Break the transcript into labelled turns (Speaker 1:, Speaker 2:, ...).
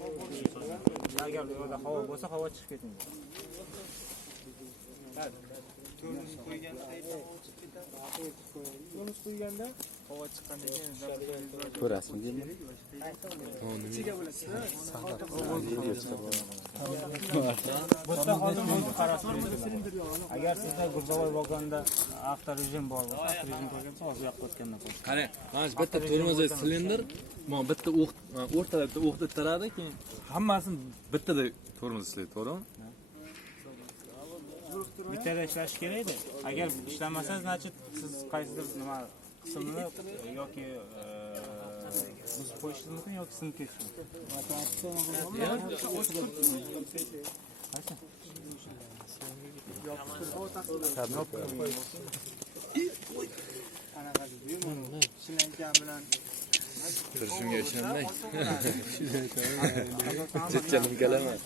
Speaker 1: havo borishi kerak.
Speaker 2: agar u yerda havo bo'lsa havo chiqib ketmaydi
Speaker 1: Tormoz qo'yganda tormoz qo'yganda havo chiqqandan keyin
Speaker 3: Ko'rasizmi
Speaker 1: ichiga bo'lasizda
Speaker 2: yerda hozir o'zi qarashni agar sizda грузовой vagonda avtorejim bor bo'lsa avtorejim qo'ygansa hozir yoqqa o'tgandan keyin
Speaker 3: Qarang, mana shu bitta tormozli silindr, mana bitta o'q, o'rtada bitta o'qni tiradi, keyin hammasini bittada tormoz ishlaydi, to'g'rimi?
Speaker 2: bittada ishlashi kerakda agar ishlamasa значит siz qaysidir nima qismini yoki yoki sinib ketishi
Speaker 1: shilanka bilan
Speaker 3: Turishimga ishonmang. Jetkanim kalaman.